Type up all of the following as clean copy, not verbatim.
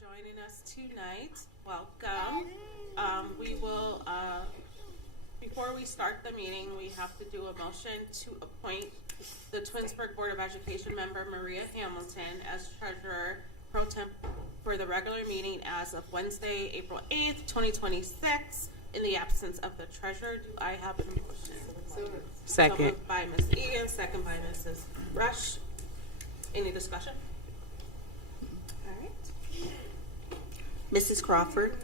joining us tonight. Welcome. We will, before we start the meeting, we have to do a motion to appoint the Twinsburg Board of Education member Maria Hamilton as treasurer pro temp for the regular meeting as of Wednesday, April 8th, 2026, in the absence of the treasurer. Do I have a motion? Second. So moved by Ms. Egan, second by Mrs. Rush. Any discussion? All right. Mrs. Crawford,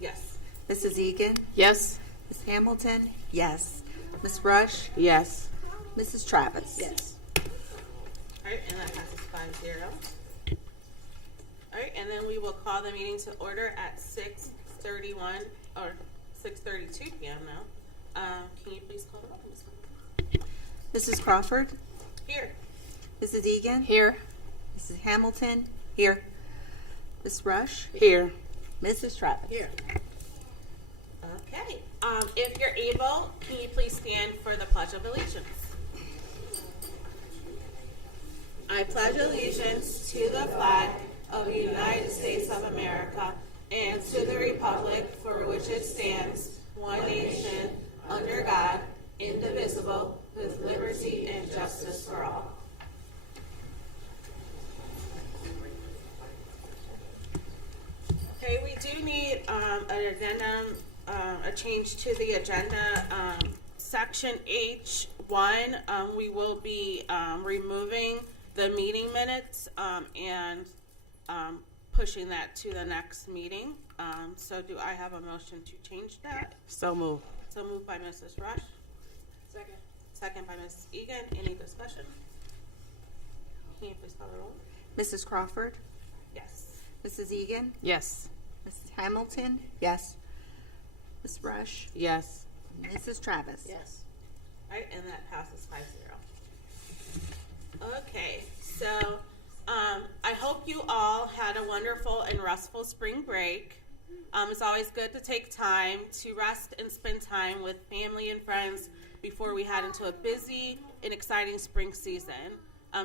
Yes. Mrs. Egan, Yes. Ms. Hamilton, yes. Ms. Rush, Yes. Mrs. Travis. Yes. All right, and that passes 5-0. All right, and then we will call the meeting to order at 6:31 or 6:32 p.m. now. Can you please call the roll, Ms. Hamilton? Mrs. Crawford, Here. Mrs. Egan, Here. Mrs. Hamilton, here. Ms. Rush, Here. Mrs. Travis. Here. Okay. If you're able, can you please stand for the Pledge of Allegiance? I pledge allegiance to the flag of the United States of America and to the republic for which it stands, one nation, under God, indivisible, with liberty and justice for all. Okay, we do need an addendum, a change to the agenda. Section H1, we will be removing the meeting minutes and pushing that to the next meeting. So do I have a motion to change that? So move. So moved by Mrs. Rush. Second. Second by Mrs. Egan. Any discussion? Can you please call the roll? Mrs. Crawford, Yes. Mrs. Egan, Yes. Mrs. Hamilton, yes. Ms. Rush, Yes. Mrs. Travis. Yes. All right, and that passes 5-0. Okay, so I hope you all had a wonderful and restful spring break. It's always good to take time to rest and spend time with family and friends before we head into a busy and exciting spring season.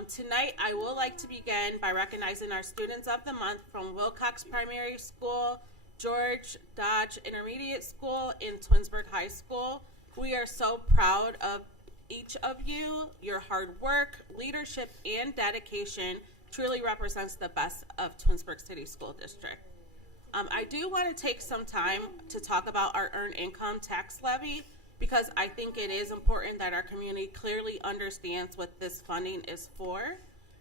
Tonight, I would like to begin by recognizing our Students of the Month from Wilcox Primary School, George Dodge Intermediate School, and Twinsburg High School. We are so proud of each of you. Your hard work, leadership, and dedication truly represents the best of Twinsburg City School District. I do want to take some time to talk about our earned income tax levy because I think it is important that our community clearly understands what this funding is for.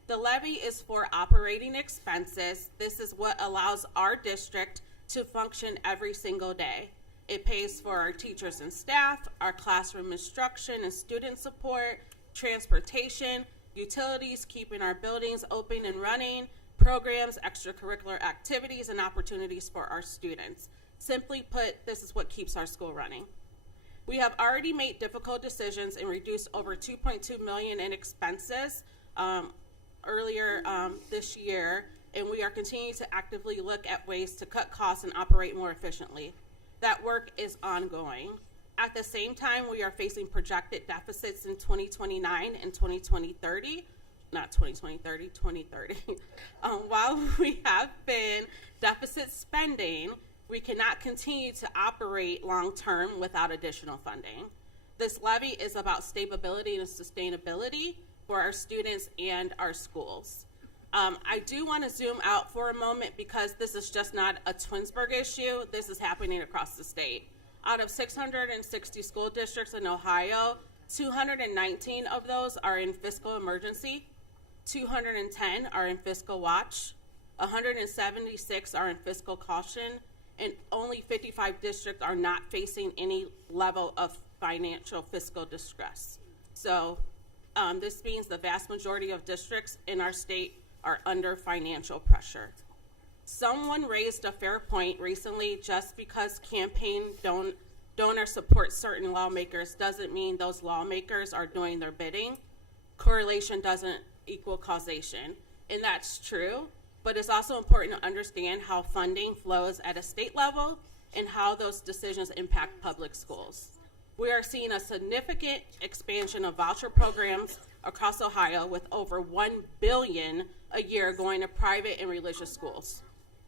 The levy is for operating expenses. This is what allows our district to function every single day. It pays for our teachers and staff, our classroom instruction and student support, transportation, utilities, keeping our buildings open and running, programs, extracurricular activities, and opportunities for our students. Simply put, this is what keeps our school running. We have already made difficult decisions and reduced over $2.2 million in expenses earlier this year, and we are continuing to actively look at ways to cut costs and operate more efficiently. That work is ongoing. At the same time, we are facing projected deficits in 2029 and 2030. Not 2030. While we have been deficit spending, we cannot continue to operate long-term without additional funding. This levy is about stability and sustainability for our students and our schools. I do want to zoom out for a moment because this is just not a Twinsburg issue. This is happening across the state. Out of 660 school districts in Ohio, 219 of those are in fiscal emergency, 210 are in fiscal watch, 176 are in fiscal caution, and only 55 districts are not facing any level of financial fiscal distress. So this means the vast majority of districts in our state are under financial pressure. Someone raised a fair point recently. Just because campaign donors support certain lawmakers doesn't mean those lawmakers are doing their bidding. Correlation doesn't equal causation, and that's true, but it's also important to understand how funding flows at a state level and how those decisions impact public schools. We are seeing a significant expansion of voucher programs across Ohio with over $1 billion a year going to private and religious schools.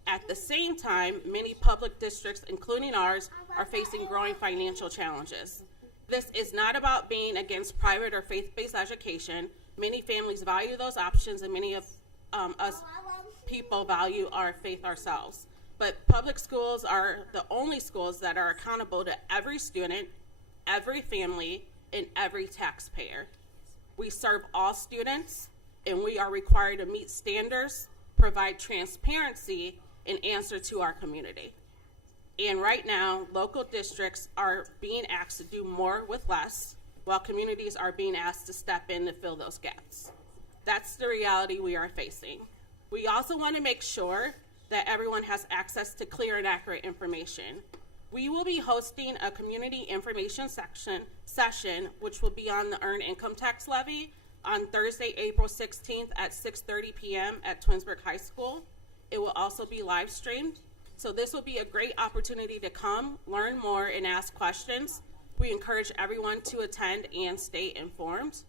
At the same time, many public districts, including ours, are facing growing financial challenges. This is not about being against private or faith-based education. Many families value those options, and many of us people value our faith ourselves. But public schools are the only schools that are accountable to every student, every family, and every taxpayer. We serve all students, and we are required to meet standards, provide transparency, and answer to our community. And right now, local districts are being asked to do more with less, while communities are being asked to step in to fill those gaps. That's the reality we are facing. We also want to make sure that everyone has access to clear and accurate information. We will be hosting a community information session, which will be on the earned income tax levy on Thursday, April 16th at 6:30 p.m. at Twinsburg High School. It will also be live streamed. So this will be a great opportunity to come, learn more, and ask questions. We encourage everyone to attend and stay informed.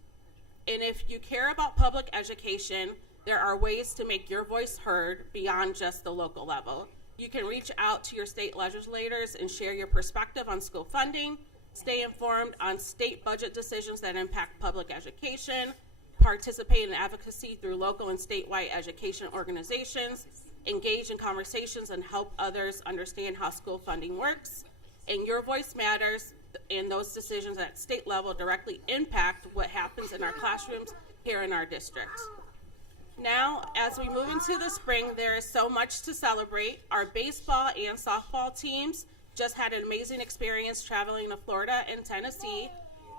And if you care about public education, there are ways to make your voice heard beyond just the local level. You can reach out to your state legislators and share your perspective on school funding, stay informed on state budget decisions that impact public education, participate in advocacy through local and statewide education organizations, engage in conversations and help others understand how school funding works. And your voice matters, and those decisions at state level directly impact what happens in our classrooms here in our district. Now, as we move into the spring, there is so much to celebrate. Our baseball and softball teams just had an amazing experience traveling to Florida and Tennessee.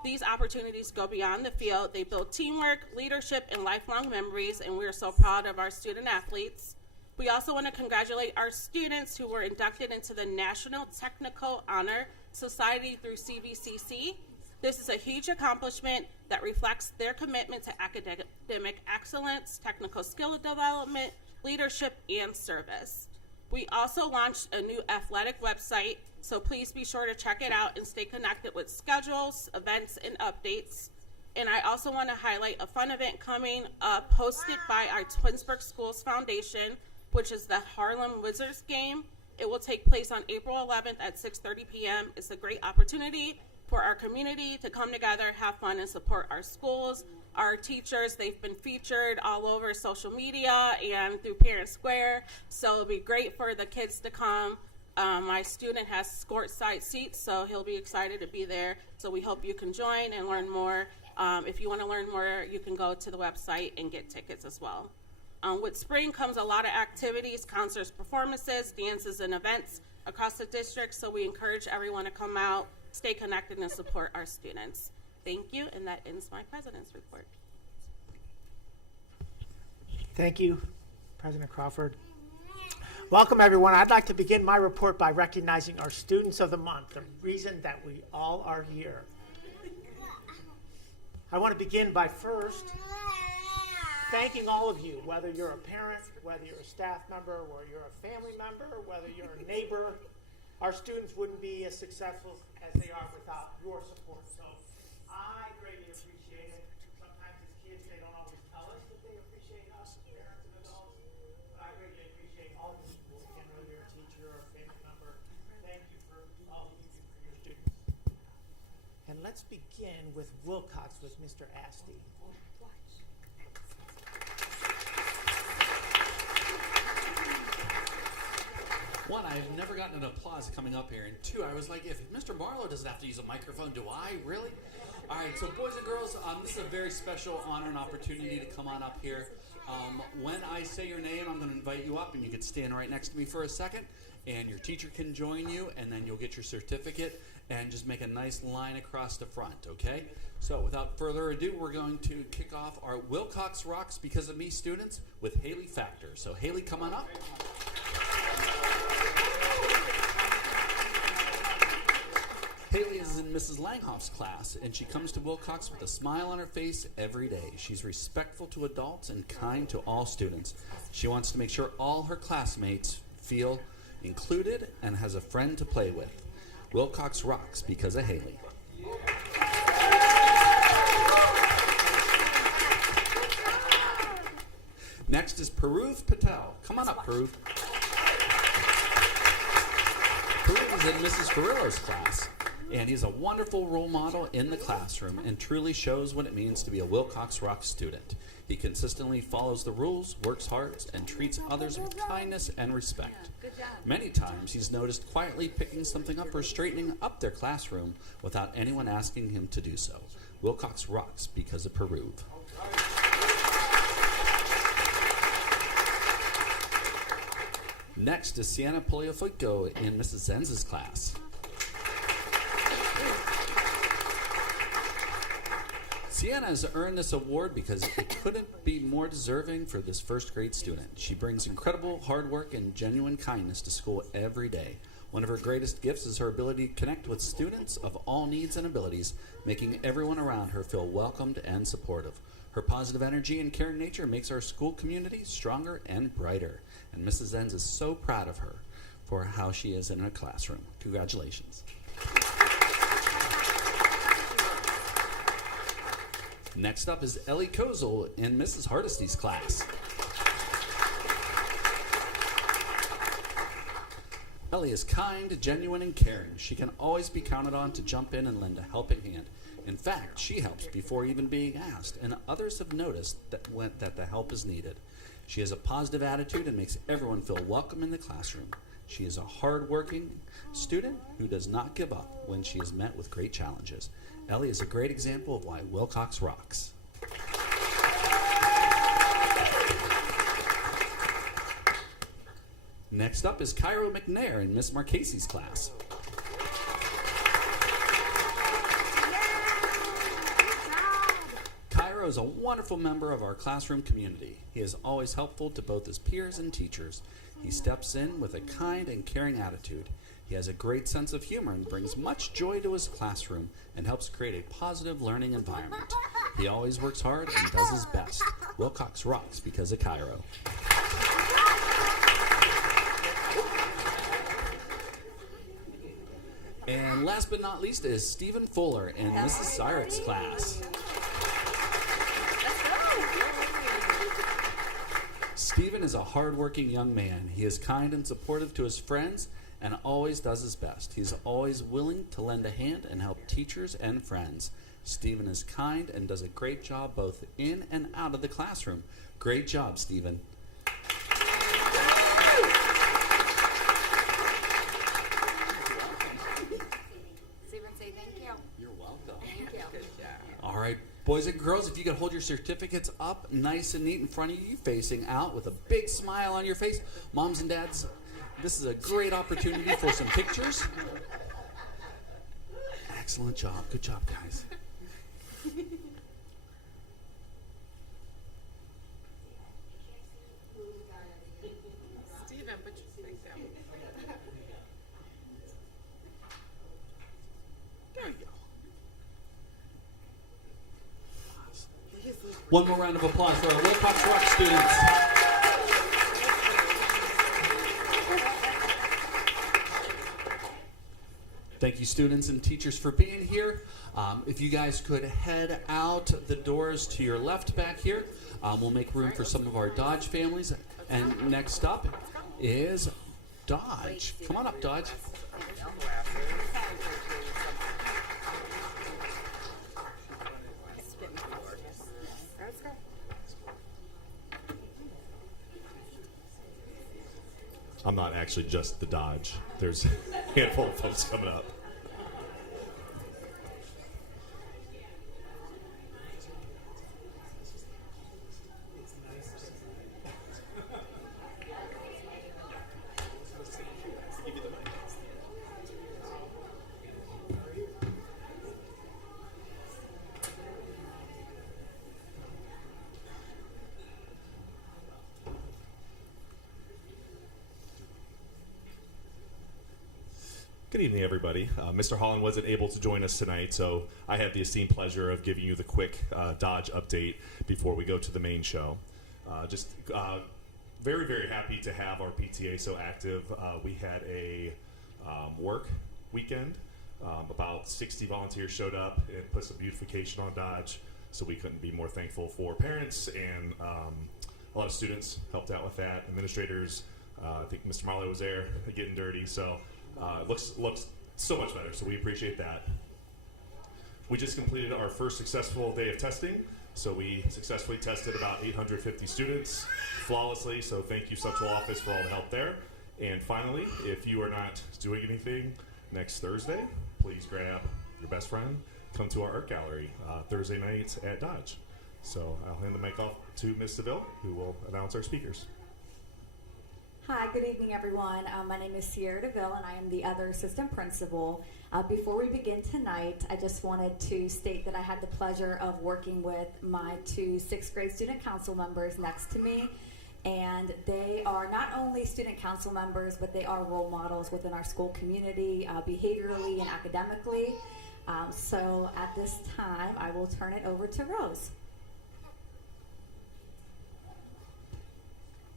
These opportunities go beyond the field. They build teamwork, leadership, and lifelong memories, and we are so proud of our student athletes. We also want to congratulate our students who were inducted into the National Technical Honor Society through CVCC. This is a huge accomplishment that reflects their commitment to academic excellence, technical skill development, leadership, and service. We also launched a new athletic website, so please be sure to check it out and stay connected with schedules, events, and updates. And I also want to highlight a fun event coming up hosted by our Twinsburg Schools Foundation, which is the Harlem Wizards game. It will take place on April 11th at 6:30 p.m. It's a great opportunity for our community to come together, have fun, and support our schools, our teachers. They've been featured all over social media and through Parent Square, so it'll be great for the kids to come. My student has courtside seats, so he'll be excited to be there. So we hope you can join and learn more. If you want to learn more, you can go to the website and get tickets as well. With spring comes a lot of activities, concerts, performances, dances, and events across the district, so we encourage everyone to come out, stay connected, and support our students. Thank you, and that ends my president's report. Thank you, President Crawford. Welcome, everyone. I'd like to begin my report by recognizing our students of the month, the reason that we all are here. I want to begin by first thanking all of you, whether you're a parent, whether you're a staff member, whether you're a family member, whether you're a neighbor. Our students wouldn't be as successful as they are without your support. So I greatly appreciate it. Sometimes as kids, they don't always tell us that they appreciate us, parents and adults. But I greatly appreciate all of you, again, whether you're a teacher or a family member. Thank you for all that you do for your students. And let's begin with Wilcox with Mr. Asti. One, I've never gotten an applause coming up here. And two, I was like, if Mr. Marlowe doesn't have to use a microphone, do I? Really? All right, so boys and girls, this is a very special honor and opportunity to come on up here. When I say your name, I'm going to invite you up, and you can stand right next to me for a second, and your teacher can join you, and then you'll get your certificate, and just make a nice line across the front, okay? So without further ado, we're going to kick off our Wilcox Rocks Because of Me students with Haley Factor. So Haley, come on up. Haley is in Mrs. Langhoff's class, and she comes to Wilcox with a smile on her face every day. She's respectful to adults and kind to all students. She wants to make sure all her classmates feel included and has a friend to play with. Wilcox rocks because of Haley. Next is Paruv Patel. Come on up, Paruv. Peru is in Mrs. Carrillo's class, and he's a wonderful role model in the classroom and truly shows what it means to be a Wilcox Rock student. He consistently follows the rules, works hard, and treats others with kindness and respect. Good job. Many times he's noticed quietly picking something up or straightening up their classroom without anyone asking him to do so. Wilcox rocks because of Peru. Next is Sienna Poliafico in Mrs. Zenz's class. Sienna has earned this award because it couldn't be more deserving for this first grade student. She brings incredible hard work and genuine kindness to school every day. One of her greatest gifts is her ability to connect with students of all needs and abilities, making everyone around her feel welcomed and supportive. Her positive energy and caring nature makes our school community stronger and brighter. And Mrs. Zenz is so proud of her for how she is in her classroom. Congratulations. Next up is Ellie Kozel in Mrs. Hardesty's class. Ellie is kind, genuine, and caring. She can always be counted on to jump in and lend a helping hand. In fact, she helps before even being asked, and others have noticed that the help is needed. She has a positive attitude and makes everyone feel welcome in the classroom. She is a hard-working student who does not give up when she is met with great challenges. Ellie is a great example of why Wilcox rocks. Next up is Cairo McNair in Miss Marchese's class. Cairo is a wonderful member of our classroom community. He is always helpful to both his peers and teachers. He steps in with a kind and caring attitude. He has a great sense of humor and brings much joy to his classroom and helps create a positive learning environment. He always works hard and does his best. Wilcox rocks because of Cairo. And last but not least is Stephen Fuller in Mrs. Syrick's class. Stephen is a hardworking young man. He is kind and supportive to his friends and always does his best. He's always willing to lend a hand and help teachers and friends. Stephen is kind and does a great job both in and out of the classroom. Great job, Stephen. Stephen, say thank you. You're welcome. Thank you. All right, boys and girls, if you could hold your certificates up nice and neat in front of you, facing out with a big smile on your face. Moms and dads, this is a great opportunity for some pictures. Excellent job. Good job, guys. Steven, put your face down. There you go. One more round of applause for our Wilcox Rock students. Thank you, students and teachers, for being here. If you guys could head out the doors to your left back here, we'll make room for some of our Dodge families. And next up is Dodge. Come on up, Dodge. I'm not actually just the Dodge. There's a handful of folks coming up. Good evening, everybody. Mr. Holland wasn't able to join us tonight, so I have the esteemed pleasure of giving you the quick Dodge update before we go to the main show. Very, very happy to have our PTA so active. We had a work weekend. About 60 volunteers showed up and put some beautification on Dodge, so we couldn't be more thankful for parents, and a lot of students helped out with that. Administrators, I think Mr. Marlowe was there getting dirty, so Looks so much better, so we appreciate that. We just completed our first successful day of testing. So we successfully tested about 850 students flawlessly. So thank you, Central Office, for all the help there. And finally, if you are not doing anything next Thursday, please grab your best friend, come to our art gallery Thursday night at Dodge. So I'll hand the mic off to Ms. Seville, who will announce our speakers. Hi, good evening, everyone. My name is Sierra DeVille, and I am the other assistant principal. Before we begin tonight, I just wanted to state that I had the pleasure of working with my two sixth grade student council members next to me. And they are not only student council members, but they are role models within our school community, behaviorally and academically. So at this time, I will turn it over to Rose.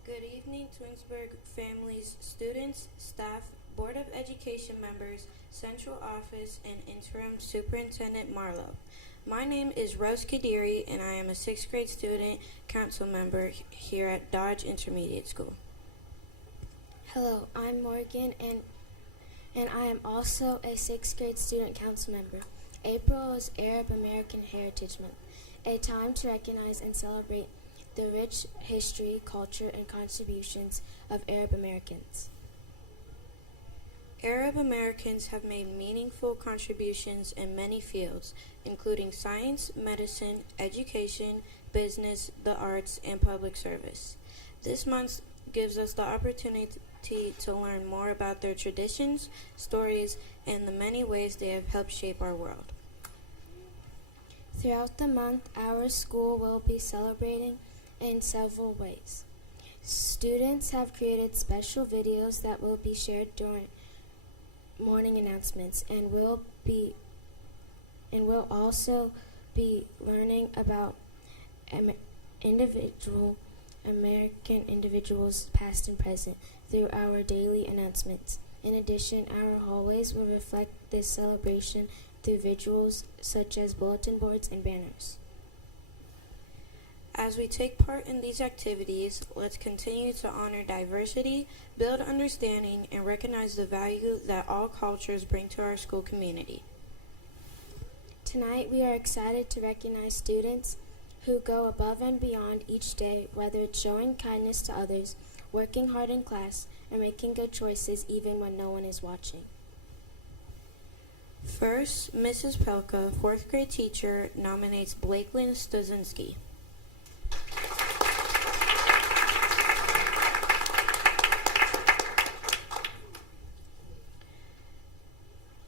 Good evening, Twinsburg families, students, staff, Board of Education members, Central Office, and Interim Superintendent Marlowe. My name is Rose Kadiri, and I am a sixth grade student council member here at Dodge Intermediate School. Hello, I'm Morgan, and I am also a sixth grade student council member. April is Arab American Heritage Month, a time to recognize and celebrate the rich history, culture, and contributions of Arab Americans. Arab Americans have made meaningful contributions in many fields, including science, medicine, education, business, the arts, and public service. This month gives us the opportunity to learn more about their traditions, stories, and the many ways they have helped shape our world. Throughout the month, our school will be celebrating in several ways. Students have created special videos that will be shared during morning announcements, and will also be learning about American individuals past and present through our daily announcements. In addition, our hallways will reflect this celebration through visuals such as bulletin boards and banners. As we take part in these activities, let's continue to honor diversity, build understanding, and recognize the value that all cultures bring to our school community. Tonight, we are excited to recognize students who go above and beyond each day, whether it's showing kindness to others, working hard in class, or making good choices even when no one is watching. First, Mrs. Pelka, fourth grade teacher, nominates Blakelyn Stozinski.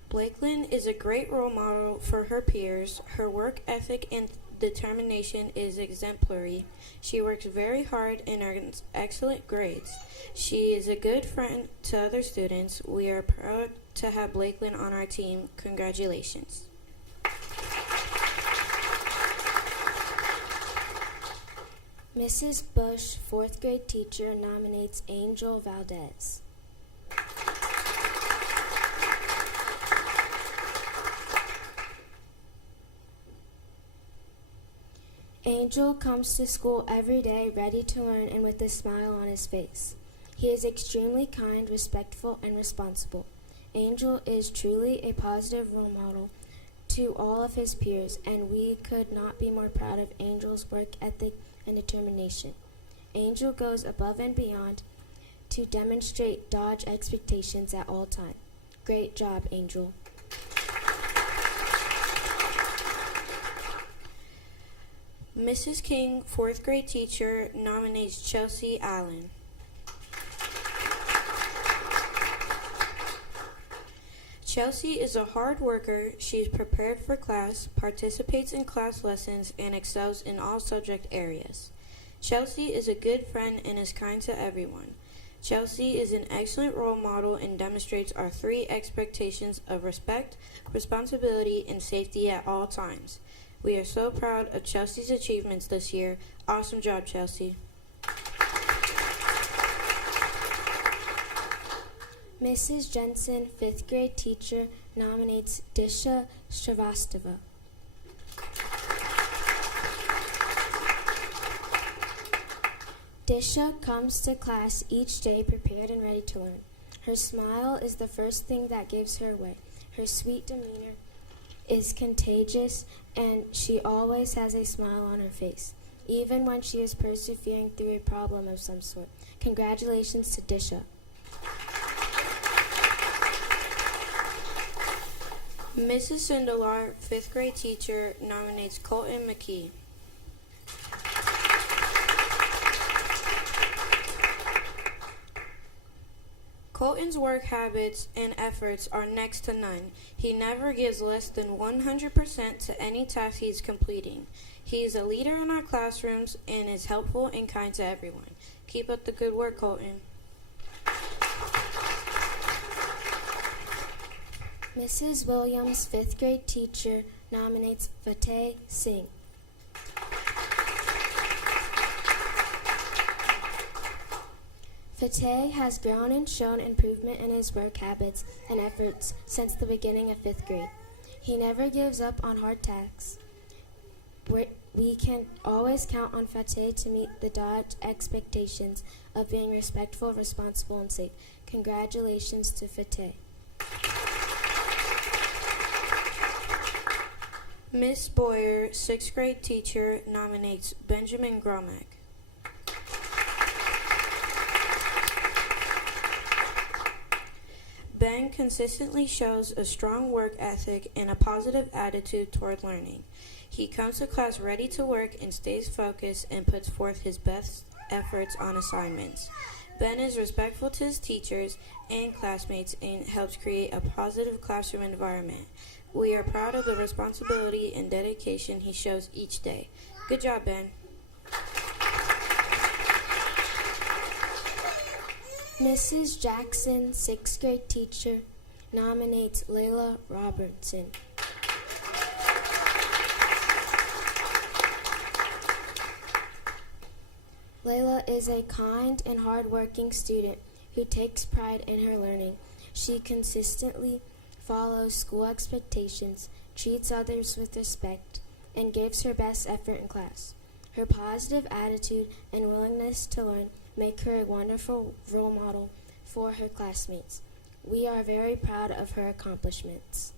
Blakelyn is a great role model for her peers. Her work ethic and determination is exemplary. She works very hard and earns excellent grades. She is a good friend to other students. We are proud to have Blakelyn on our team. Congratulations. Mrs. Bush, fourth grade teacher, nominates Angel Valdez. Angel comes to school every day ready to learn and with a smile on his face. He is extremely kind, respectful, and responsible. Angel is truly a positive role model to all of his peers, and we could not be more proud of Angel's work ethic and determination. Angel goes above and beyond to demonstrate Dodge expectations at all times. Great job, Angel. Mrs. King, fourth grade teacher, nominates Chelsea Allen. Chelsea is a hard worker. She is prepared for class, participates in class lessons, and excels in all subject areas. Chelsea is a good friend and is kind to everyone. Chelsea is an excellent role model and demonstrates our three expectations of respect, responsibility, and safety at all times. We are so proud of Chelsea's achievements this year. Awesome job, Chelsea. Mrs. Jensen, fifth grade teacher, nominates Disha Shrivastava. Disha comes to class each day prepared and ready to learn. Her smile is the first thing that gives her away. Her sweet demeanor is contagious, and she always has a smile on her face, even when she is persevering through a problem of some sort. Congratulations to Disha. Mrs. Sindelar, 5th grade teacher, nominates Colton McKee. Colton's work habits and efforts are next to none. He never gives less than 100% to any task he's completing. He is a leader in our classrooms and is helpful and kind to everyone. Keep up the good work, Colton. Mrs. Williams, 5th grade teacher, nominates Fateh Singh. Fateh has grown and shown improvement in his work habits and efforts since the beginning of 5th grade. He never gives up on hard tasks. We can always count on Fateh to meet the Dodge expectations of being respectful, responsible, and safe. Congratulations to Fateh. Miss Boyer, 6th grade teacher, nominates Benjamin Gromek. Ben consistently shows a strong work ethic and a positive attitude toward learning. He comes to class ready to work and stays focused and puts forth his best efforts on assignments. Ben is respectful to his teachers and classmates and helps create a positive classroom environment. We are proud of the responsibility and dedication he shows each day. Good job, Ben. Mrs. Jackson, 6th grade teacher, nominates Layla Robertson. Layla is a kind and hardworking student who takes pride in her learning. She consistently follows school expectations, treats others with respect, and gives her best effort in class. Her positive attitude and willingness to learn make her a wonderful role model for her classmates. We are very proud of her accomplishments.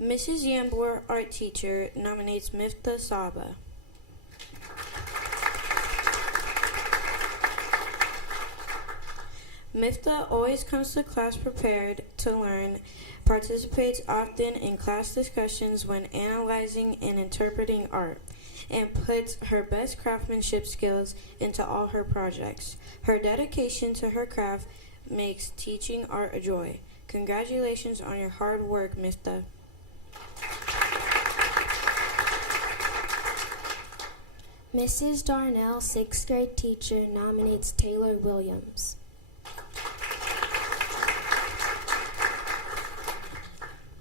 Mrs. Yambor, art teacher, nominates Mifta Saba. Mifta always comes to class prepared to learn, participates often in class discussions when analyzing and interpreting art, and puts her best craftsmanship skills into all her projects. Her dedication to her craft makes teaching art a joy. Congratulations on your hard work, Mifta. Mrs. Darnell, 6th grade teacher, nominates Taylor Williams.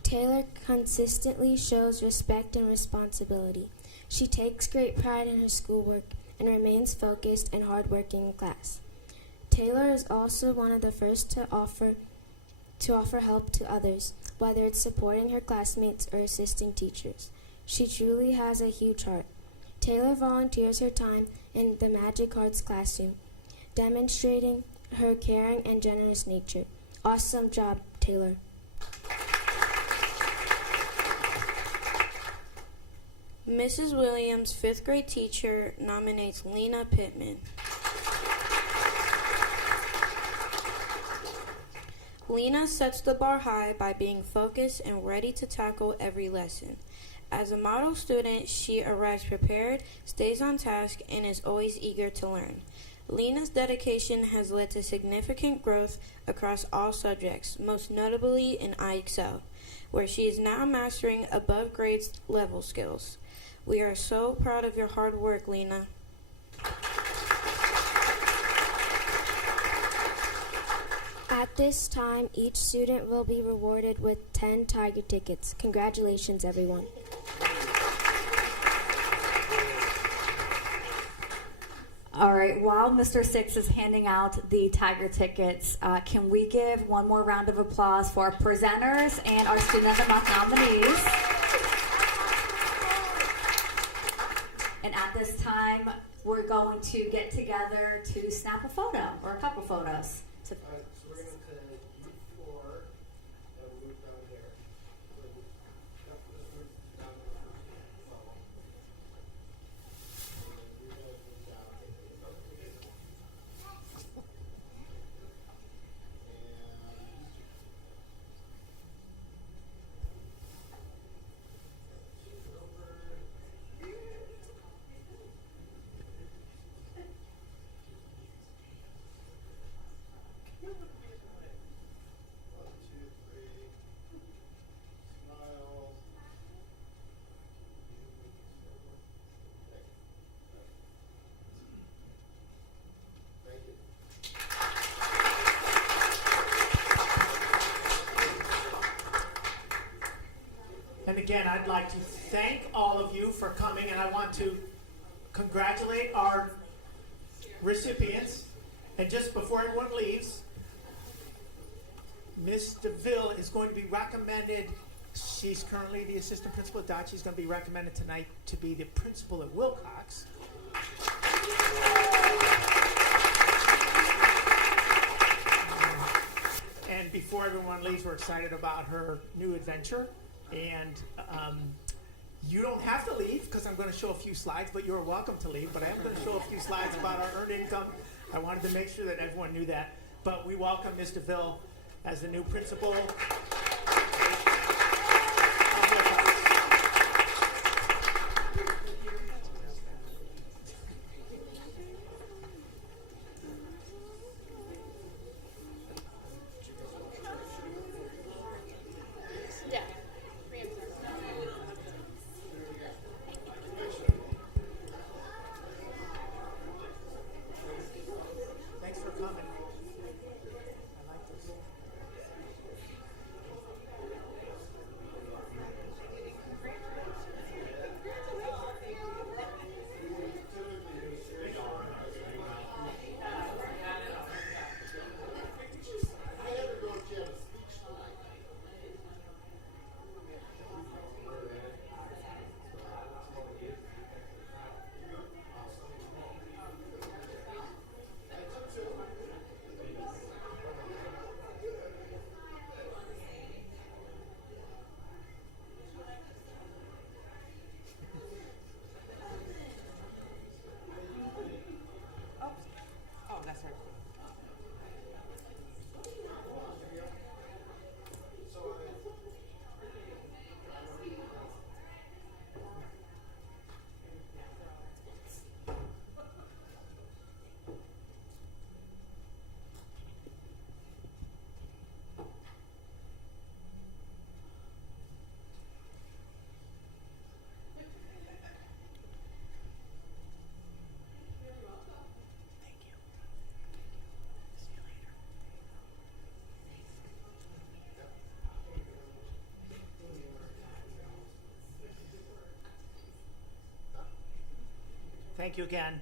Taylor consistently shows respect and responsibility. She takes great pride in her schoolwork and remains focused and hardworking in class. Taylor is also one of the first to offer help to others, whether it's supporting her classmates or assisting teachers. She truly has a huge heart. Taylor volunteers her time in the Magic Arts classroom, demonstrating her caring and generous nature. Awesome job, Taylor. Mrs. Williams, 5th grade teacher, nominates Lena Pittman. Lena sets the bar high by being focused and ready to tackle every lesson. As a model student, she arrives prepared, stays on task, and is always eager to learn. Lena's dedication has led to significant growth across all subjects, most notably in IXL, where she is now mastering above grade level skills. We are so proud of your hard work, Lena. At this time, each student will be rewarded with 10 Tiger tickets. Congratulations, everyone. All right, while Mr. Six is handing out the Tiger tickets, can we give one more round of applause for our presenters and our Student of the Month nominees? And at this time, we're going to get together to snap a photo or a couple photos. So, All right, so we're going to put you four and move down here. Down One, two, three. Smile. Thank you. And again, I'd like to thank all of you for coming, and I want to congratulate our recipients. And just before everyone leaves, Ms. DeVille is going to be recommended. She's currently the assistant principal at Dodge. She's going to be recommended tonight to be the principal at Wilcox. And before everyone leaves, we're excited about her new adventure. And you don't have to leave because I'm going to show a few slides, but you're welcome to leave. But I am going to show a few slides about our earned income. I wanted to make sure that everyone knew that. But we welcome Ms. DeVille as the new principal. Thanks for coming. I like this. Oh, that's her. Thank you. See you later. Thank you again.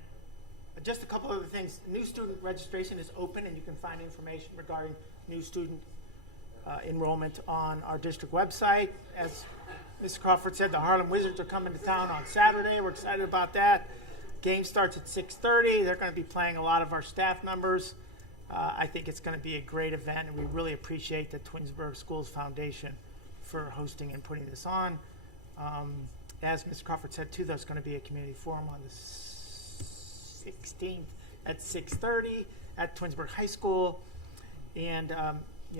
Just a couple other things. New student registration is open, and you can find information regarding new student enrollment on our district website. As Mr. Crawford said, the Harlem Wizards are coming to town on Saturday. We're excited about that. Game starts at 6:30. They're going to be playing a lot of our staff members. I think it's going to be a great event, and we really appreciate the Twinsburg Schools Foundation for hosting and putting this on. As Mr. Crawford said, too, there's going to be a community forum on the 16th at 6:30 at Twinsburg High School. And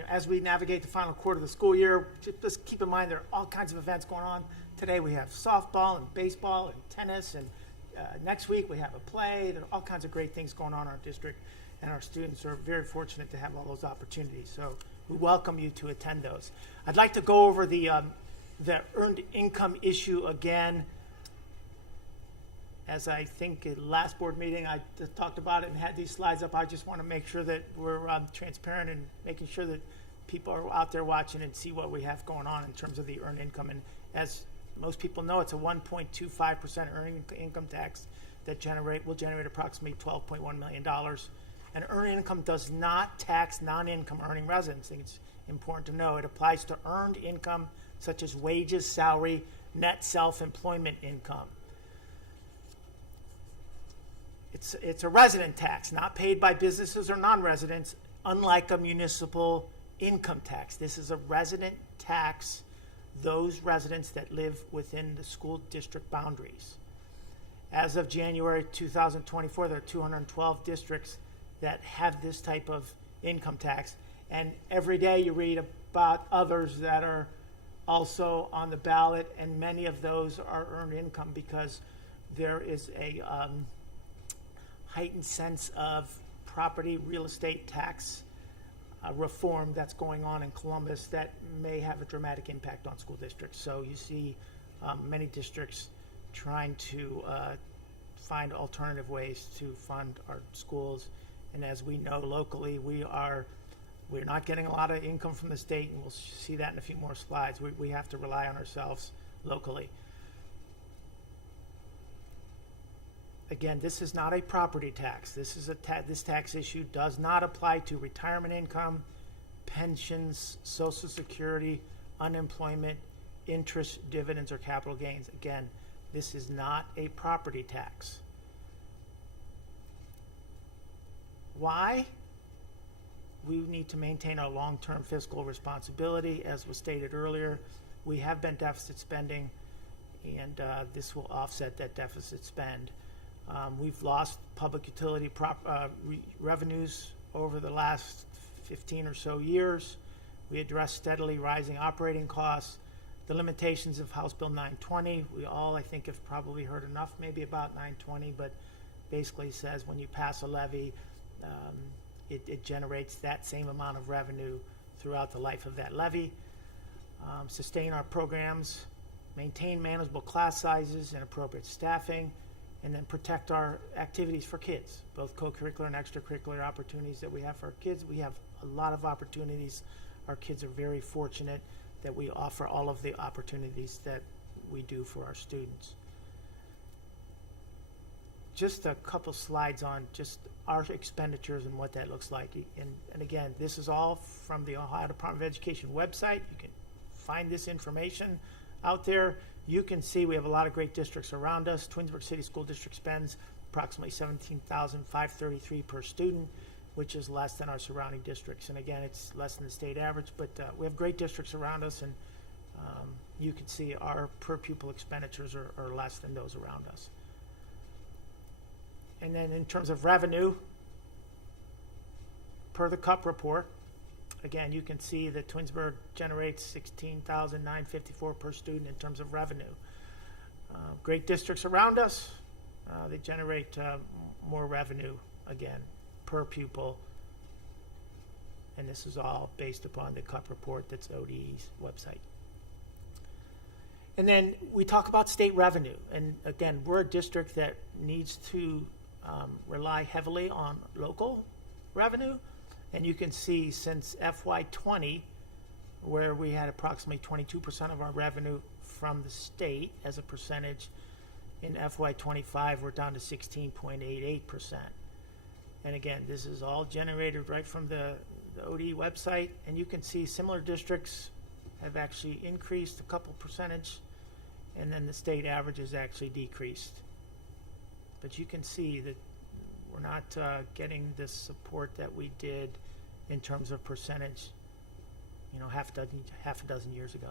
as we navigate the final quarter of the school year, just keep in mind there are all kinds of events going on. Today we have softball and baseball and tennis, and next week we have a play. There are all kinds of great things going on in our district, and our students are very fortunate to have all those opportunities. So we welcome you to attend those. I'd like to go over the earned income issue again. As I think at last board meeting I talked about it and had these slides up, I just want to make sure that we're transparent and making sure that people are out there watching and see what we have going on in terms of the earned income. And as most people know, it's a 1.25% earned income tax that will generate approximately $12.1 million. And earned income does not tax non-income earning residents. I think it's important to know it applies to earned income such as wages, salary, net self-employment income. It's a resident tax, not paid by businesses or non-residents, unlike a municipal income tax. This is a resident tax, those residents that live within the school district boundaries. As of January 2024, there are 212 districts that have this type of income tax. And every day you read about others that are also on the ballot, and many of those are earned income because there is a heightened sense of property real estate tax reform that's going on in Columbus that may have a dramatic impact on school districts. So you see many districts trying to find alternative ways to fund our schools. And as we know locally, we're not getting a lot of income from the state, and we'll see that in a few more slides. We have to rely on ourselves locally. Again, this is not a property tax. This is this tax issue does not apply to retirement income, pensions, Social Security, unemployment, interest, dividends, or capital gains. Again, this is not a property tax. Why? We need to maintain our long-term fiscal responsibility. As was stated earlier, we have been deficit spending, and this will offset that deficit spend. We've lost public utility revenues over the last 15 or so years. We addressed steadily rising operating costs, the limitations of House Bill 920. We all, I think, have probably heard enough maybe about 920, but basically says when you pass a levy, it generates that same amount of revenue throughout the life of that levy. Sustain our programs, maintain manageable class sizes and appropriate staffing, and then protect our activities for kids, both co-curricular and extracurricular opportunities that we have for our kids. We have a lot of opportunities. Our kids are very fortunate that we offer all of the opportunities that we do for our students. Just a couple slides on just our expenditures and what that looks like. And again, this is all from the Ohio Department of Education website. You can find this information out there. You can see we have a lot of great districts around us. Twinsburg City School District spends approximately $17,533 per student, which is less than our surrounding districts. And again, it's less than the state average, but we have great districts around us, and you can see our per pupil expenditures are less than those around us. And then in terms of revenue, per the CUP report, again, you can see that Twinsburg generates $16,954 per student in terms of revenue. Great districts around us, they generate more revenue, again, per pupil. And this is all based upon the CUP report that's ODE's website. And then we talk about state revenue. And again, we're a district that needs to rely heavily on local revenue. And you can see since FY20, where we had approximately 22% of our revenue from the state as a percentage, in FY25 we're down to 16.88%. And again, this is all generated right from the ODE website. And you can see similar districts have actually increased a couple percentage, and then the state average has actually decreased. But you can see that we're not getting the support that we did in terms of percentage, half a dozen years ago.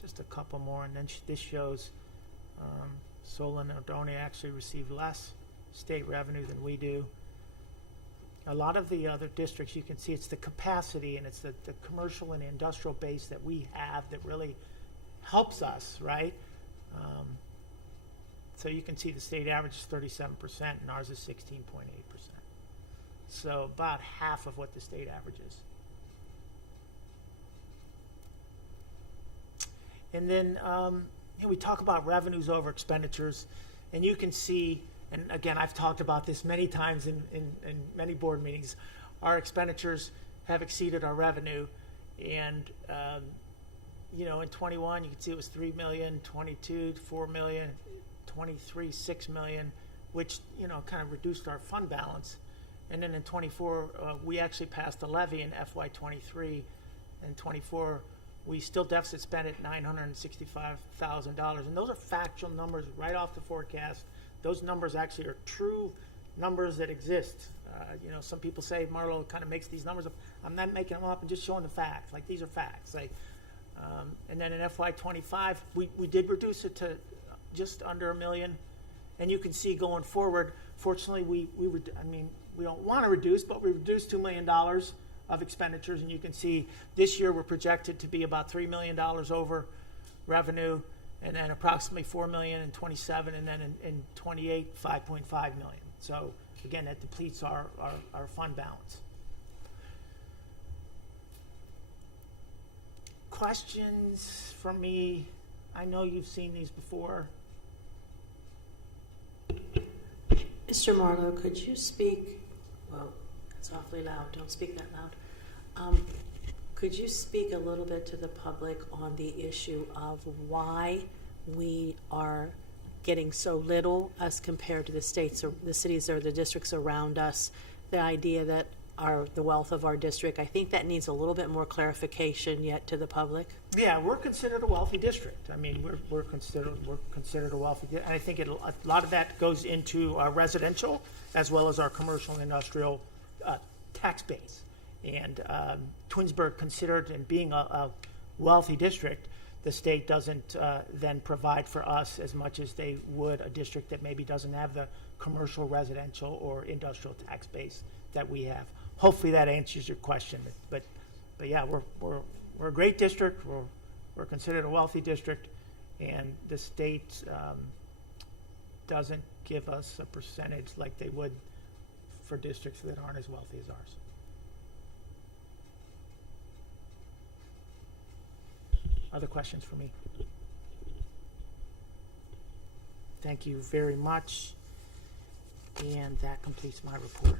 Just a couple more, and then this shows Solon and Odonia actually receive less state revenue than we do. A lot of the other districts, you can see it's the capacity and it's the commercial and industrial base that we have that really helps us, right? So you can see the state average is 37% and ours is 16.8%. So about half of what the state average is. And then we talk about revenues over expenditures, and you can see, and again, I've talked about this many times in many board meetings, our expenditures have exceeded our revenue. And in 21, you can see it was $3 million, 22, $4 million, 23, $6 million, which kind of reduced our fund balance. And then in 24, we actually passed a levy in FY23, and 24 we still deficit spent at $965,000. And those are factual numbers right off the forecast. Those numbers actually are true numbers that exist. Some people say Marlo kind of makes these numbers up. I'm not making them up and just showing the facts. Like, these are facts. And then in FY25, we did reduce it to just under $1 million. And you can see going forward, fortunately, we don't want to reduce, but we reduced $2 million of expenditures. And you can see this year we're projected to be about $3 million over revenue, and then approximately $4 million in 27, and then in 28, $5.5 million. So again, that depletes our fund balance. Questions from me? I know you've seen these before. Mr. Marlowe, could you speak, well, that's awfully loud, don't speak that loud. Could you speak a little bit to the public on the issue of why we are getting so little as compared to the states or the cities or the districts around us? The idea that the wealth of our district, I think that needs a little bit more clarification yet to the public. Yeah, we're considered a wealthy district. I mean, we're considered a wealthy district, and I think a lot of that goes into our residential as well as our commercial and industrial tax base. And Twinsburg, considered and being a wealthy district, the state doesn't then provide for us as much as they would a district that maybe doesn't have the commercial, residential, or industrial tax base that we have. Hopefully that answers your question. But yeah, we're a great district. We're considered a wealthy district, and the state doesn't give us a percentage like they would for districts that aren't as wealthy as ours. Other questions for me? Thank you very much. And that completes my report.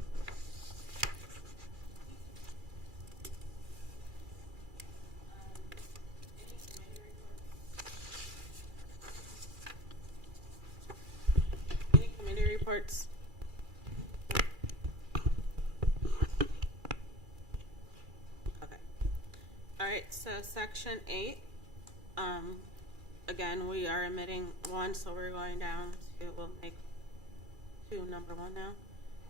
Any committee reports? Okay. All right, so section 8. Again, we are omitting 1, so we're going down to, we'll make 2 number 1 now.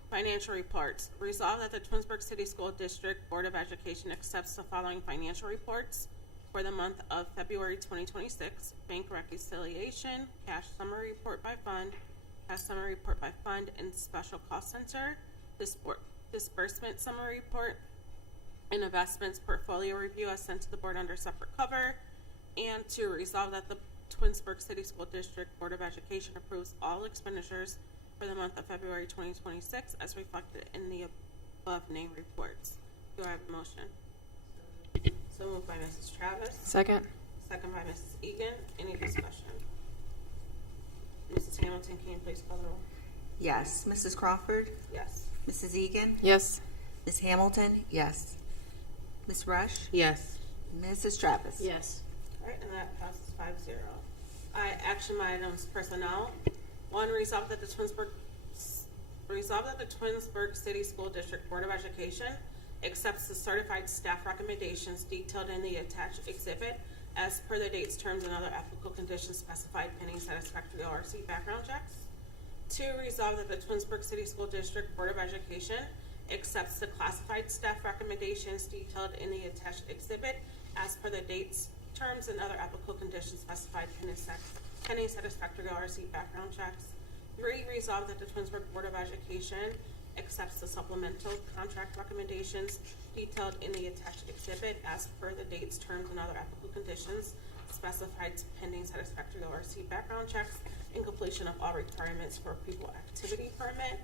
Financial reports. Resolved that the Twinsburg City School District Board of Education accepts the following financial reports for the month of February 2026. Bank reconciliation, cash summary report by fund, cash summary report by fund and special cost center, disbursement summary report, and investments portfolio review as sent to the board under separate cover. And 2, resolve that the Twinsburg City School District Board of Education approves all expenditures for the month of February 2026 as reflected in the above named reports. Do I have a motion? So moved by Mrs. Travis. Second. Second by Mrs. Egan. Any discussion? Mrs. Hamilton, can you please call the roll? Yes. Mrs. Crawford? Yes. Mrs. Egan? Yes. Ms. Hamilton? Yes. Ms. Rush? Yes. Mrs. Travis? Yes. All right, and that passes 5-0. Action items, personnel. 1, resolve that the Twinsburg City School District Board of Education accepts the certified staff recommendations detailed in the attached exhibit as per the dates, terms, and other applicable conditions specified pending satisfactory ORC background checks. 2, resolve that the Twinsburg City School District Board of Education accepts the classified staff recommendations detailed in the attached exhibit as per the dates, terms, and other applicable conditions specified pending satisfactory ORC background checks. 3, resolve that the Twinsburg Board of Education accepts the supplemental contract recommendations detailed in the attached exhibit as per the dates, terms, and other applicable conditions specified pending satisfactory ORC background checks and completion of all requirements for pupil activity permit.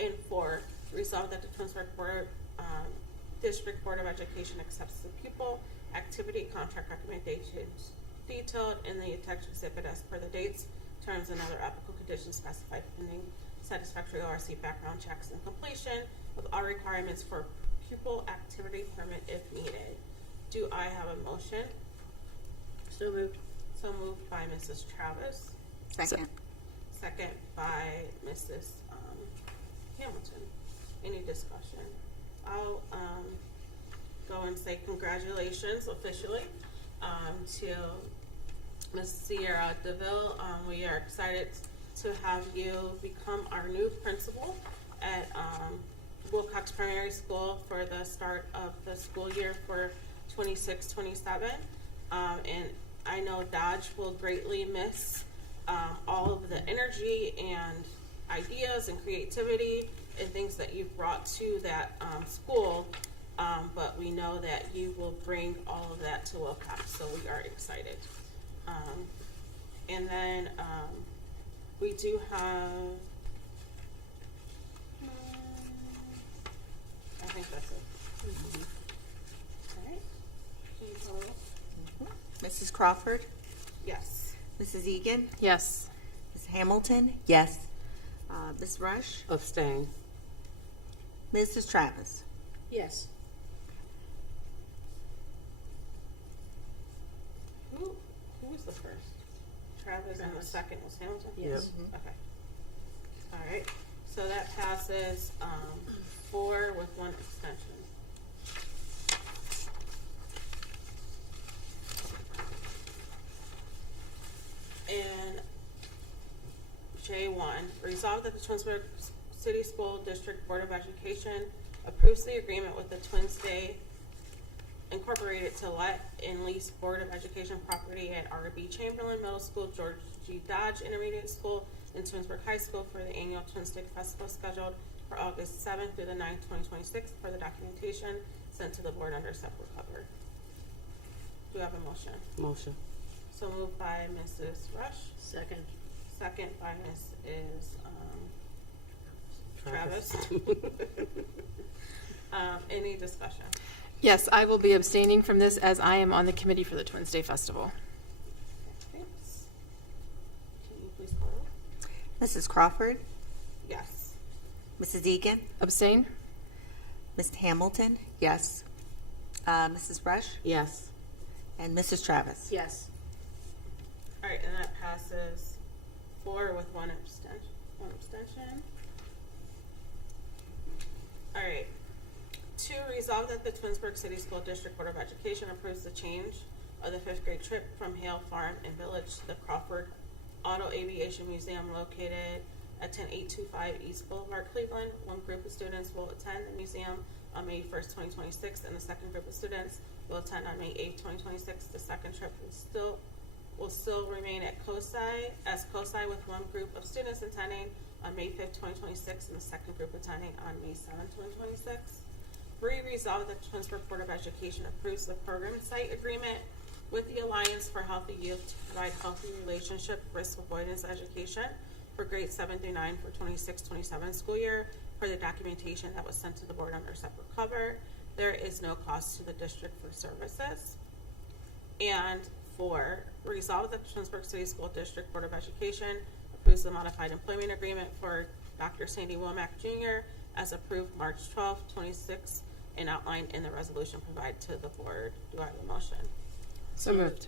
And 4, resolve that the Twinsburg District Board of Education accepts the pupil activity contract recommendations detailed in the attached exhibit as per the dates, terms, and other applicable conditions specified pending satisfactory ORC background checks and completion with all requirements for pupil activity permit if needed. Do I have a motion? So moved. So moved by Mrs. Travis. Second. Second by Mrs. Hamilton. Any discussion? I'll go and say congratulations officially to Ms. Sierra DeVille. We are excited to have you become our new principal at Wilcox Primary School for the start of the school year for 26-27. And I know Dodge will greatly miss all of the energy and ideas and creativity and things that you've brought to that school, but we know that you will bring all of that to Wilcox, so we are excited. And then we do have, I think that's it. All right. Can you tell us? Mrs. Crawford? Yes. Mrs. Egan? Yes. Ms. Hamilton? Yes. Ms. Rush? Abstain. Mrs. Travis? Yes. Who was the first? Travis, and the second was Hamilton? Yes. Okay. All right. So that passes 4 with 1 abstention. And J1, resolved that the Twinsburg City School District Board of Education approves the agreement with the Twinsday Incorporated to let and lease Board of Education property at R.B. Chamberlain Middle School, George G. Dodge Intermediate School, and Twinsburg High School for the annual Twinstick Festival scheduled for August 7th through the 9th, 2026, for the documentation sent to the board under separate cover. Do you have a motion? Motion. So moved by Mrs. Rush, Second. second by Mrs. Travis. Any discussion? Yes, I will be abstaining from this as I am on the committee for the Twins Day Festival. Thanks. Can you please call roll? Mrs. Crawford? Yes. Mrs. Egan? Abstain? Ms. Hamilton? Yes. Mrs. Rush? Yes. And Mrs. Travis? Yes. All right, and that passes 4 with 1 abstention. All right. 2, resolve that the Twinsburg City School District Board of Education approves the change of the 5th grade trip from Hale Farm and Village to the Crawford Auto Aviation Museum located at 10825 East Boulevard, Cleveland. One group of students will attend the museum on May 1st, 2026, and the second group of students will attend on May 8th, 2026. The second trip will still remain at COSI with one group of students attending on May 5th, 2026, and the second group attending on May 7th, 2026. 3, resolve that the Twinsburg Board of Education approves the program site agreement with the Alliance for Healthy Youth to provide healthy relationship risk avoidance education for grades 7 through 9 for 26-27 school year per the documentation that was sent to the board under separate cover. There is no cost to the district for services. And 4, resolve that the Twinsburg City School District Board of Education approves the modified employment agreement for Dr. Sandy Womack Jr. as approved March 12, 26, and outlined in the resolution provided to the board. Do I have a motion? So moved.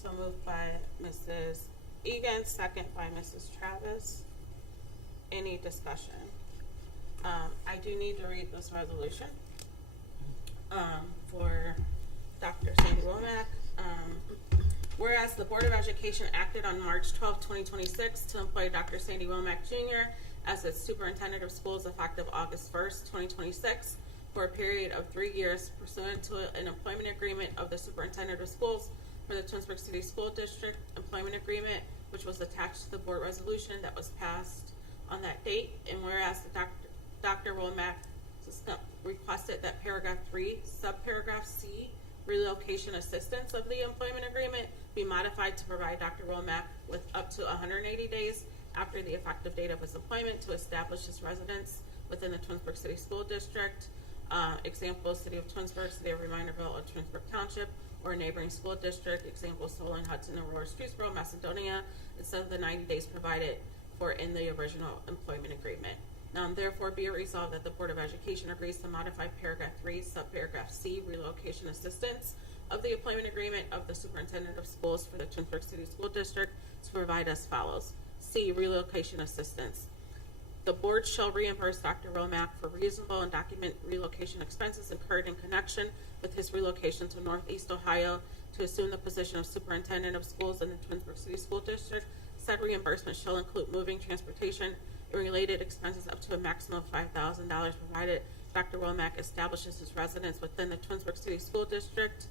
So moved by Mrs. Egan, second by Mrs. Travis. Any discussion? I do need to read this resolution for Dr. Sandy Womack. Whereas the Board of Education acted on March 12, 2026 to employ Dr. Sandy Womack Jr. as its superintendent of schools effective August 1st, 2026 for a period of 3 years pursuant to an employment agreement of the superintendent of schools for the Twinsburg City School District employment agreement, which was attached to the board resolution that was passed on that date. And whereas the Dr. Womack requested that paragraph 3, subparagraph C, relocation assistance of the employment agreement be modified to provide Dr. Womack with up to 180 days after the effective date of his employment to establish his residence within the Twinsburg City School District. Examples: City of Twinsburg, City of Reminderville, or Twinsburg Township, or a neighboring school district. Examples: Solon, Hudson, Aurora, Streetsboro, Macedonia, instead of the 90 days provided for in the original employment agreement. Now, therefore, be it resolved that the Board of Education agrees to modify paragraph 3, subparagraph C, relocation assistance of the employment agreement of the superintendent of schools for the Twinsburg City School District to provide as follows. C, relocation assistance. The board shall reimburse Dr. Romack for reasonable and document relocation expenses incurred in connection with his relocation to Northeast Ohio to assume the position of superintendent of schools in the Twinsburg City School District. Said reimbursement shall include moving, transportation, and related expenses up to a maximum of $5,000, provided Dr. Romack establishes his residence within the Twinsburg City School District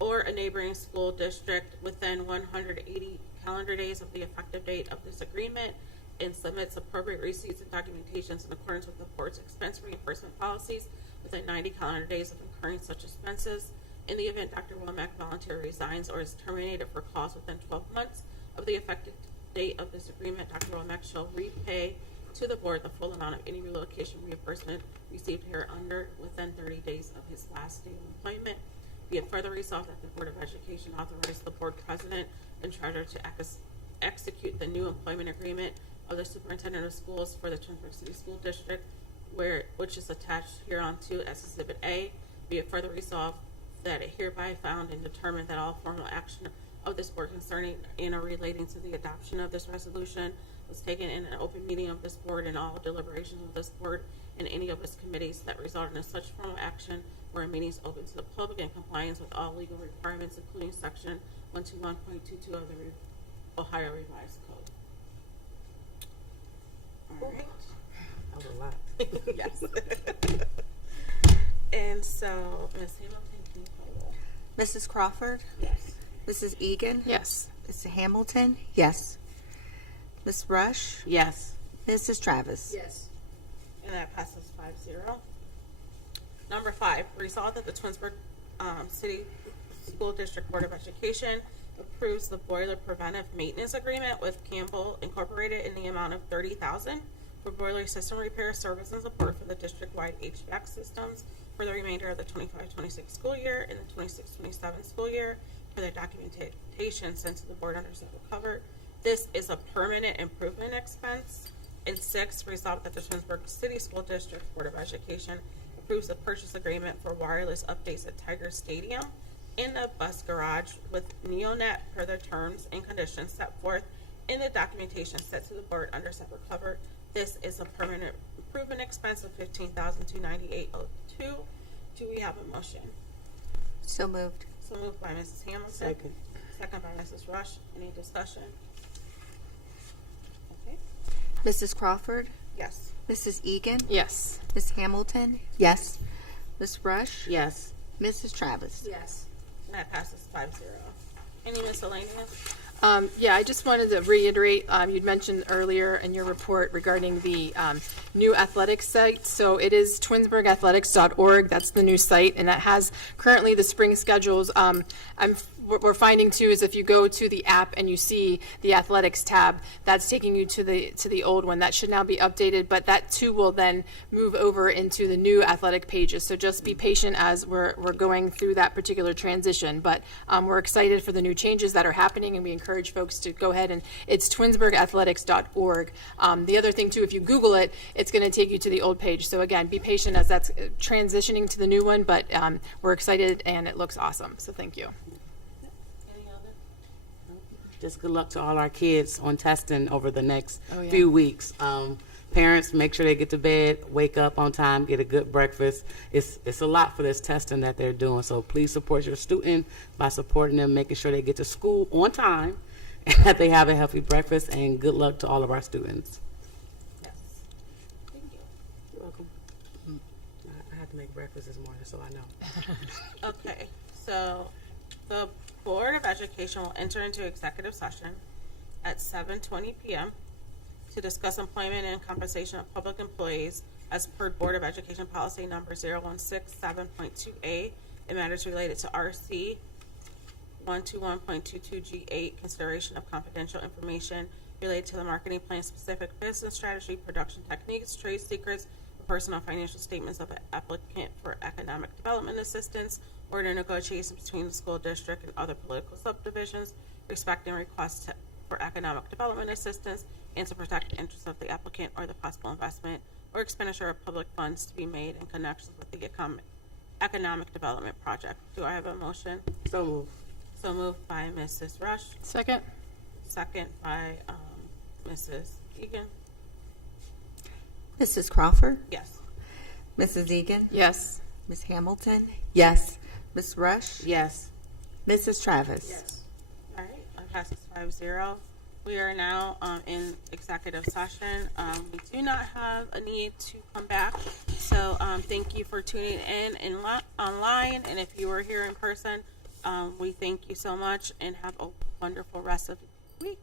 or a neighboring school district within 180 calendar days of the effective date of this agreement, and submits appropriate receipts and documentations in accordance with the board's expense reimbursement policies within 90 calendar days of incurring such expenses. In the event Dr. Womack voluntarily resigns or is terminated for cause within 12 months of the effective date of this agreement, Dr. Womack shall repay to the board the full amount of any relocation reimbursement received hereunder within 30 days of his last day of employment. Be it further resolved that the Board of Education authorize the board president and treasurer to execute the new employment agreement of the superintendent of schools for the Twinsburg City School District, which is attached hereunto as Exhibit A. Be it further resolved that it hereby found and determined that all formal action of this board concerning and or relating to the adoption of this resolution was taken in an open meeting of this board, and all deliberations of this board and any of its committees that resulted in such formal action were in meetings open to the public in compliance with all legal requirements, including Section 121.22 of the Ohio Revised Code. All right. That was a lot. Yes. And so, Ms. Hamilton, can you call roll? Mrs. Crawford? Yes. Mrs. Egan? Yes. Mrs. Hamilton? Yes. Ms. Rush? Yes. Mrs. Travis? Yes. And that passes 5-0. Number 5, resolved that the Twinsburg City School District Board of Education approves the boiler preventive maintenance agreement with Campbell Incorporated in the amount of $30,000 for boiler system repair, service, and support for the district-wide HVAC systems for the remainder of the 25-26 school year and the 26-27 school year for their documentation sent to the board under separate cover. This is a permanent improvement expense. And 6, resolved that the Twinsburg City School District Board of Education approves the purchase agreement for wireless updates at Tiger Stadium in the bus garage with Neonet per the terms and conditions set forth in the documentation set to the board under separate cover. This is a permanent improvement expense of $15,298.02. Do we have a motion? So moved. So moved by Mrs. Hamilton. Second. Second by Mrs. Rush. Any discussion? Okay. Mrs. Crawford? Yes. Mrs. Egan? Yes. Ms. Hamilton? Yes. Ms. Rush? Yes. Mrs. Travis? Yes. And that passes 5-0. Any miscellaneous? Yeah, I just wanted to reiterate, you'd mentioned earlier in your report regarding the new athletics site. So it is twinsburgathletics.org. That's the new site, and that has currently the spring schedules. What we're finding too is if you go to the app and you see the athletics tab, that's taking you to the old one. That should now be updated, but that too will then move over into the new athletic pages. So just be patient as we're going through that particular transition. But we're excited for the new changes that are happening, and we encourage folks to go ahead and it's twinsburgathletics.org. The other thing too, if you Google it, it's going to take you to the old page. So again, be patient as that's transitioning to the new one, but we're excited and it looks awesome. So thank you. Just good luck to all our kids on testing over the next few weeks. Parents, make sure they get to bed, wake up on time, get a good breakfast. It's a lot for this testing that they're doing, so please support your student by supporting them, making sure they get to school on time, and that they have a healthy breakfast, and good luck to all of our students. Yes. Thank you. You're welcome. I had to make breakfast this morning, so I know. Okay, so the Board of Education will enter into executive session at 7:20 p.m. to discuss employment and compensation of public employees as per Board of Education Policy Number 0167.2A in matters related to RC 121.22G8, consideration of confidential information related to the marketing plan, specific business strategy, production techniques, trade secrets, personal financial statements of an applicant for economic development assistance, or the negotiations between the school district and other political subdivisions respecting requests for economic development assistance, and to protect the interests of the applicant or the possible investment or expenditure of public funds to be made in connection with the economic development project. Do I have a motion? So moved. So moved by Mrs. Rush. Second. Second by Mrs. Egan. Mrs. Crawford? Yes. Mrs. Egan? Yes. Ms. Hamilton? Yes. Ms. Rush? Yes. Mrs. Travis? Yes. All right, that passes 5-0. We are now in executive session. We do not have a need to come back, so thank you for tuning in online, and if you were here in person, we thank you so much, and have a wonderful rest of the week.